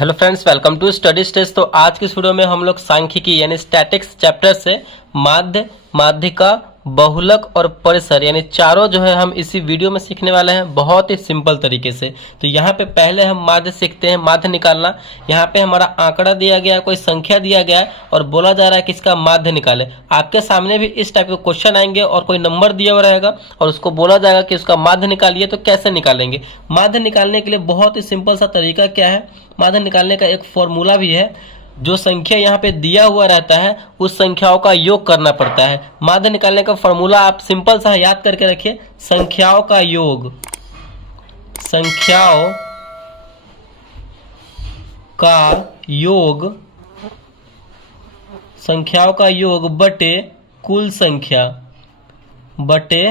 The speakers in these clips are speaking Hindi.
Hello friends, welcome to study stage. तो आज की इस वीडियो में हम लोग सांख्यिकी यानी स्टैटिक्स चैप्टर से माध्य, माध्यिका, बहुलक और परिसर यानी चारों जो है हम इसी वीडियो में सीखने वाले हैं बहुत ही सिंपल तरीके से। तो यहाँ पे पहले हम माध्य सीखते हैं, माध्य निकालना। यहाँ पे हमारा आंकड़ा दिया गया है, कोई संख्या दिया गया है और बोला जा रहा है कि इसका माध्य निकाले। आपके सामने भी इस टाइप के क्वेश्चन आएंगे और कोई नंबर दिया हुआ रहेगा और उसको बोला जाएगा कि उसका माध्य निकालिए। तो कैसे निकालेंगे? माध्य निकालने के लिए बहुत ही सिंपल सा तरीका क्या है, माध्य निकालने का एक फॉर्मूला भी है। जो संख्या यहाँ पे दिया हुआ रहता है उस संख्याओं का योग करना पड़ता है। माध्य निकालने का फॉर्मूला आप सिंपल सा याद करके रखिए, संख्याओं का योग, संख्याओं का योग, संख्याओं का योग बटे कुल संख्या, बटे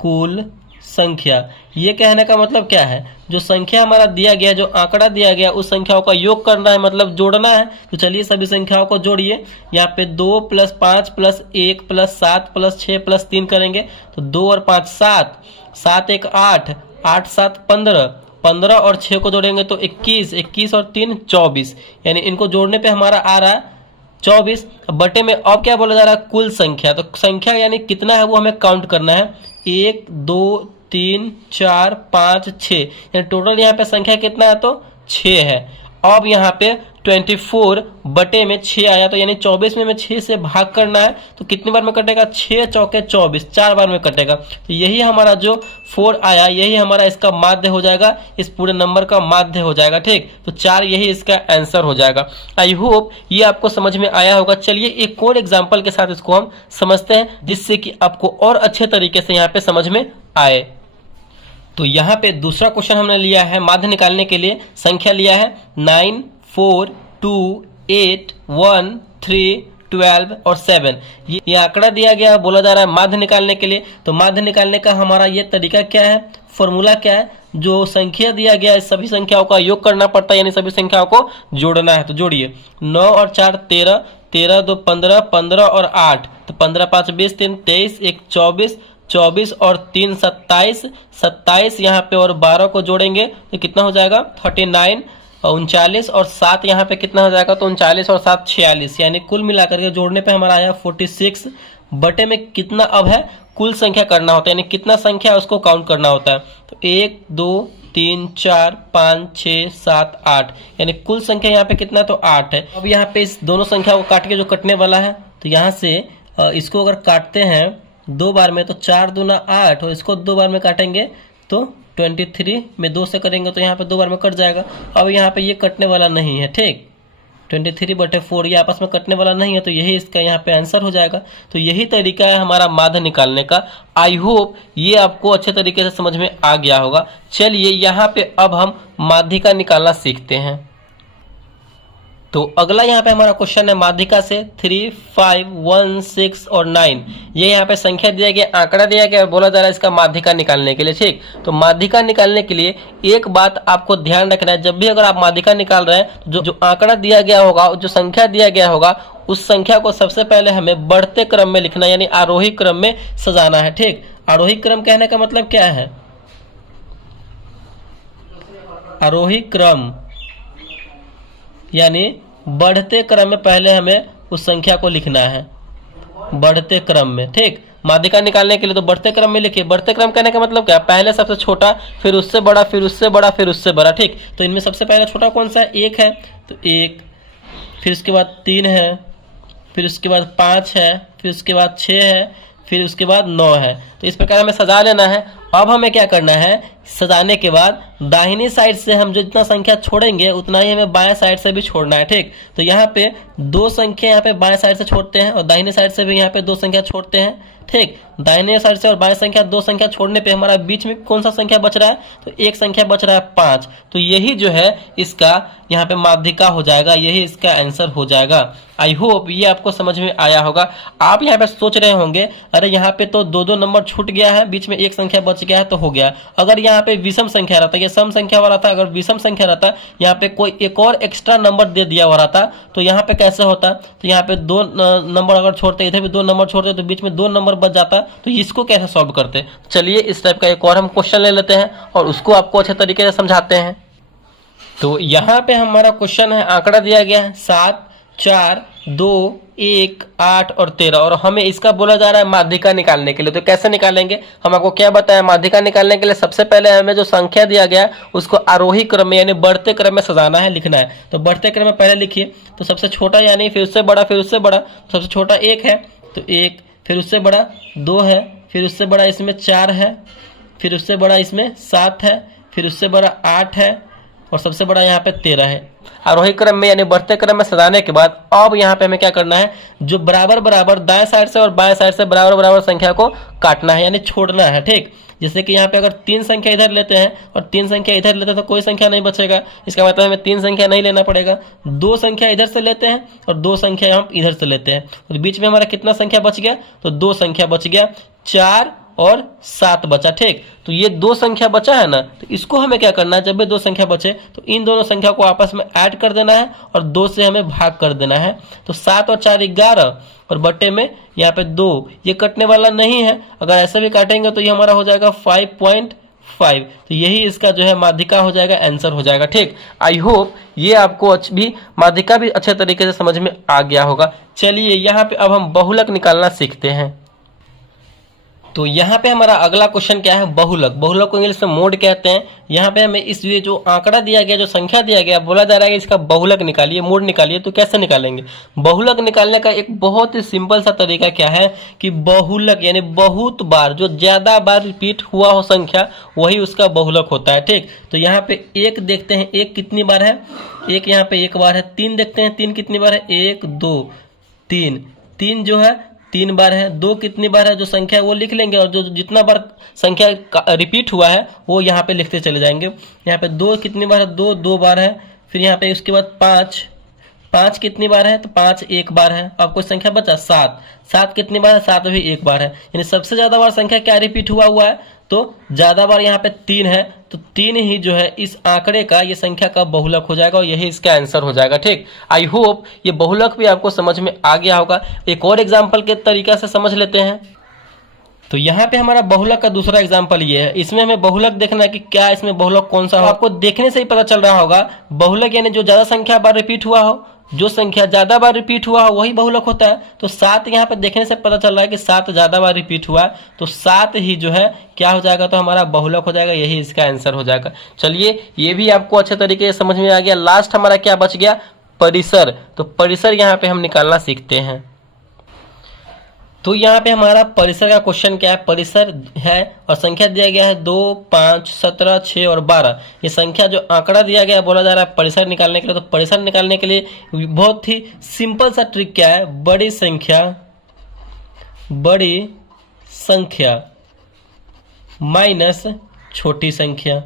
कुल संख्या। ये कहने का मतलब क्या है, जो संख्या हमारा दिया गया, जो आंकड़ा दिया गया उस संख्याओं का योग करना है, मतलब जोड़ना है। तो चलिए सभी संख्याओं को जोड़िए। यहाँ पे 2 + 5 + 1 + 7 + 6 + 3 करेंगे तो 2 और 5 7, 7 1 8, 8 7 15, 15 और 6 को जोड़ेंगे तो 21, 21 और 3 24, यानी इनको जोड़ने पे हमारा आ रहा है 24। बटे में अब क्या बोला जा रहा है, कुल संख्या। तो संख्या यानी कितना है वो हमें काउंट करना है, 1 2 3 4 5 6, यानी टोटल यहाँ पे संख्या कितना है तो 6 है। अब यहाँ पे 24 बटे में 6 आया तो यानी 24 में 6 से भाग करना है तो कितनी बार में कटेगा, 6 चौके 24, 4 बार में कटेगा। तो यही हमारा जो 4 आया यही हमारा इसका माध्य हो जाएगा, इस पूरे नंबर का माध्य हो जाएगा। ठीक, तो 4 यही इसका आंसर हो जाएगा। आई होप ये आपको समझ में आया होगा। चलिए एक और एग्जाम्पल के साथ इसको हम समझते हैं जिससे कि आपको और अच्छे तरीके से यहाँ पे समझ में आए। तो यहाँ पे दूसरा क्वेश्चन हमने लिया है माध्य निकालने के लिए। संख्या लिया है 9 4 2 8 1 3 12 और 7। ये आंकड़ा दिया गया है, बोला जा रहा है माध्य निकालने के लिए। तो माध्य निकालने का हमारा ये तरीका क्या है, फॉर्मूला क्या है, जो संख्या दिया गया है सभी संख्याओं का योग करना पड़ता है, यानी सभी संख्याओं को जोड़ना है। तो जोड़िए, 9 और 4 13, 13 2 15, 15 और 8 तो 15 5 20, 3 23, 1 24, 24 और 3 27, 27 यहाँ पे और 12 को जोड़ेंगे तो कितना हो जाएगा 39, 39 और 7 यहाँ पे कितना हो जाएगा तो 39 और 7 46, यानी कुल मिलाकर के जोड़ने पे हमारा आया 46। बटे में कितना अब है, कुल संख्या करना होता है, यानी कितना संख्या है उसको काउंट करना होता है। तो 1 2 3 4 5 6 7 8, यानी कुल संख्या यहाँ पे कितना तो 8 है। अब यहाँ पे इस दोनों संख्या को काट के जो कटने वाला है तो यहाँ से इसको अगर काटते हैं 2 बार में तो 4 दूना 8 और इसको 2 बार में काटेंगे तो 23 में 2 से करेंगे तो यहाँ पे 2 बार में कट जाएगा। अब यहाँ पे ये कटने वाला नहीं है, ठीक, 23/4 ये आपस में कटने वाला नहीं है तो यही इसका यहाँ पे आंसर हो जाएगा। तो यही तरीका है हमारा माध्य निकालने का। आई होप ये आपको अच्छे तरीके से समझ में आ गया होगा। चलिए यहाँ पे अब हम माध्यिका निकालना सीखते हैं। तो अगला यहाँ पे हमारा क्वेश्चन है माध्यिका से 3 5 1 6 और 9। ये यहाँ पे संख्या दिया गया, आंकड़ा दिया गया, बोला जा रहा है इसका माध्यिका निकालने के लिए। ठीक, तो माध्यिका निकालने के लिए एक बात आपको ध्यान रखना है, जब भी अगर आप माध्यिका निकाल रहे हैं तो जो आंकड़ा दिया गया होगा, जो संख्या दिया गया होगा उस संख्या को सबसे पहले हमें बढ़ते क्रम में लिखना, यानी आरोही क्रम में सजाना है। ठीक, आरोही क्रम कहने का मतलब क्या है, आरोही क्रम यानी बढ़ते क्रम में पहले हमें उस संख्या को लिखना है, बढ़ते क्रम में। ठीक, माध्यिका निकालने के लिए तो बढ़ते क्रम में लिखिए। बढ़ते क्रम कहने का मतलब क्या, पहले सबसे छोटा, फिर उससे बड़ा, फिर उससे बड़ा, फिर उससे बड़ा। ठीक, तो इनमें सबसे पहले छोटा कौन सा है, 1 है तो 1, फिर उसके बाद 3 है, फिर उसके बाद 5 है, फिर उसके बाद 6 है, फिर उसके बाद 9 है। तो इस प्रकार हमें सजा लेना है। अब हमें क्या करना है, सजाने के बाद दाहिनी साइड से हम जो जितना संख्या छोड़ेंगे उतना ही हमें बाएं साइड से भी छोड़ना है। ठीक, तो यहाँ पे 2 संख्या यहाँ पे बाएं साइड से छोड़ते हैं और दाहिनी साइड से भी यहाँ पे 2 संख्या छोड़ते हैं। ठीक, दाहिने साइड से और बाएं संख्या 2 संख्या छोड़ने पे हमारा बीच में कौन सा संख्या बच रहा है, तो एक संख्या बच रहा है 5। तो यही जो है इसका यहाँ पे माध्यिका हो जाएगा, यही इसका आंसर हो जाएगा। आई होप ये आपको समझ में आया होगा। आप यहाँ पे सोच रहे होंगे अरे यहाँ पे तो 2 नंबर छूट गया है, बीच में एक संख्या बच गया है तो हो गया। अगर यहाँ पे विषम संख्या रहता, ये सम संख्या वाला था, अगर विषम संख्या रहता यहाँ पे कोई एक और एक्स्ट्रा नंबर दे दिया हुआ रहता तो यहाँ पे कैसे होता, तो यहाँ पे 2 नंबर अगर छोड़ते, इधर भी 2 नंबर छोड़ते तो बीच में 2 नंबर बच जाता। तो इसको कैसे सॉल्व करते, चलिए इस टाइप का एक और हम क्वेश्चन ले लेते हैं और उसको आपको अच्छे तरीके से समझाते हैं। तो यहाँ पे हमारा क्वेश्चन है, आंकड़ा दिया गया है 7, 4, 2, 1, 8 और 13 और हमें इसका बोला जा रहा है माध्यिका निकालने के लिए। तो कैसे निकालेंगे, हम आपको क्या बताया, माध्यिका निकालने के लिए सबसे पहले हमें जो संख्या दिया गया है उसको आरोही क्रम में यानी बढ़ते क्रम में सजाना है, लिखना है। तो बढ़ते क्रम में पहले लिखिए, तो सबसे छोटा यानी फिर उससे बड़ा, फिर उससे बड़ा, सबसे छोटा 1 है तो 1, फिर उससे बड़ा 2 है, फिर उससे बड़ा इसमें 4 है, फिर उससे बड़ा इसमें 7 है, फिर उससे बड़ा 8 है और सबसे बड़ा यहाँ पे 13 है। आरोही क्रम में यानी बढ़ते क्रम में सजाने के बाद अब यहाँ पे हमें क्या करना है, जो बराबर बराबर दाएं साइड से और बाएं साइड से बराबर बराबर संख्या को काटना है यानी छोड़ना है। ठीक, जैसे कि यहाँ पे अगर 3 संख्या इधर लेते हैं और 3 संख्या इधर लेते हैं तो कोई संख्या नहीं बचेगा, इसका मतलब हमें 3 संख्या नहीं लेना पड़ेगा। 2 संख्या इधर से लेते हैं और 2 संख्या हम इधर से लेते हैं, तो बीच में हमारा कितना संख्या बच गया, तो 2 संख्या बच गया, 4 और 7 बचा। ठीक, तो ये 2 संख्या बचा है ना, तो इसको हमें क्या करना है, जब भी 2 संख्या बचे तो इन दोनों संख्या को आपस में ऐड कर देना है और 2 से हमें भाग कर देना है। तो 7 और 4 11 और बट्टे में यहाँ पे 2, ये कटने वाला नहीं है, अगर ऐसा भी काटेंगे तो ये हमारा हो जाएगा 5.5। तो यही इसका जो है माध्यिका हो जाएगा, आंसर हो जाएगा। ठीक, आई होप ये आपको भी माध्यिका भी अच्छे तरीके से समझ में आ गया होगा। चलिए यहाँ पे अब हम बहुलक निकालना सीखते हैं। तो यहाँ पे हमारा अगला क्वेश्चन क्या है, बहुलक। बहुलक को इंग्लिश में मोड कहते हैं। यहाँ पे हमें इस ये जो आंकड़ा दिया गया, जो संख्या दिया गया, बोला जा रहा है कि इसका बहुलक निकालिए, मोड निकालिए। तो कैसे निकालेंगे, बहुलक निकालने का एक बहुत ही सिंपल सा तरीका क्या है कि बहुलक यानी बहुत बार, जो ज्यादा बार रिपीट हुआ हो संख्या, वही उसका बहुलक होता है। ठीक, तो यहाँ पे 1 देखते हैं, 1 कितनी बार है, 1 यहाँ पे 1 बार है। 3 देखते हैं, 3 कितनी बार है, 1, 2, 3, 3 जो है 3 बार है। 2 कितनी बार है, जो संख्या है वो लिख लेंगे और जो जितना बार संख्या रिपीट हुआ है वो यहाँ पे लिखते चले जाएंगे। यहाँ पे 2 कितनी बार है, 2 बार है। फिर यहाँ पे उसके बाद 5 कितनी बार है, तो 5 1 बार है। अब कोई संख्या बचा 7 कितनी बार है, 7 भी 1 बार है। यानी सबसे ज्यादा बार संख्या क्या रिपीट हुआ है, तो ज्यादा बार यहाँ पे 3 है, तो 3 ही जो है इस आंकड़े का, ये संख्या का बहुलक हो जाएगा और यही इसका आंसर हो जाएगा। ठीक, आई होप ये बहुलक भी आपको समझ में आ गया होगा। एक और एग्जाम्पल के तरीका से समझ लेते हैं। तो यहाँ पे हमारा बहुलक का दूसरा एग्जाम्पल ये है। इसमें हमें बहुलक देखना है कि क्या इसमें बहुलक कौन सा हो। आपको देखने से ही पता चल रहा होगा, बहुलक यानी जो ज्यादा संख्या बार रिपीट हुआ हो, जो संख्या ज्यादा बार रिपीट हुआ हो वही बहुलक होता है। तो 7 यहाँ पे देखने से पता चल रहा है कि 7 ज्यादा बार रिपीट हुआ है, तो 7 ही जो है क्या हो जाएगा, तो हमारा बहुलक हो जाएगा, यही इसका आंसर हो जाएगा। चलिए ये भी आपको अच्छे तरीके से समझ में आ गया। लास्ट हमारा क्या बच गया, परिसर। तो परिसर यहाँ पे हम निकालना सीखते हैं। तो यहाँ पे हमारा परिसर का क्वेश्चन क्या है, परिसर है और संख्या दिया गया है 2, 5, 17, 6 और 12। ये संख्या जो आंकड़ा दिया गया है, बोला जा रहा है परिसर निकालने के लिए। तो परिसर निकालने के लिए बहुत ही सिंपल सा ट्रिक क्या है, बड़ी संख्या माइनस छोटी संख्या,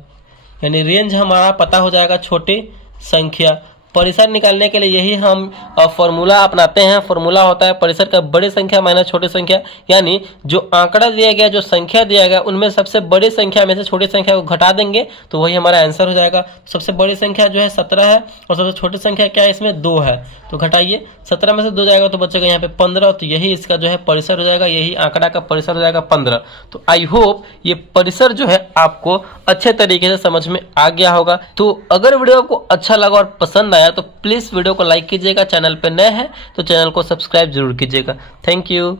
यानी रेंज हमारा पता हो जाएगा छोटी संख्या। परिसर निकालने के लिए यही हम फॉर्मूला अपनाते हैं। फॉर्मूला होता है परिसर का बड़ी संख्या माइनस छोटी संख्या, यानी जो आंकड़ा दिया गया, जो संख्या दिया गया, उनमें सबसे बड़ी संख्या में से छोटी संख्या को घटा देंगे तो वही हमारा आंसर हो जाएगा। सबसे बड़ी संख्या जो है 17 है और सबसे छोटी संख्या क्या है, इसमें 2 है। तो घटाइए, 17 में से 2 जाएगा तो बचेगा यहाँ पे 15। तो यही इसका जो है परिसर हो जाएगा, यही आंकड़ा का परिसर हो जाएगा 15। तो आई होप ये परिसर जो है आपको अच्छे तरीके से समझ में आ गया होगा। तो अगर वीडियो आपको अच्छा लगा और पसंद आया तो प्लीज वीडियो को लाइक कीजिएगा। चैनल पे नए हैं तो चैनल को सब्सक्राइब जरूर कीजिएगा। Thank you.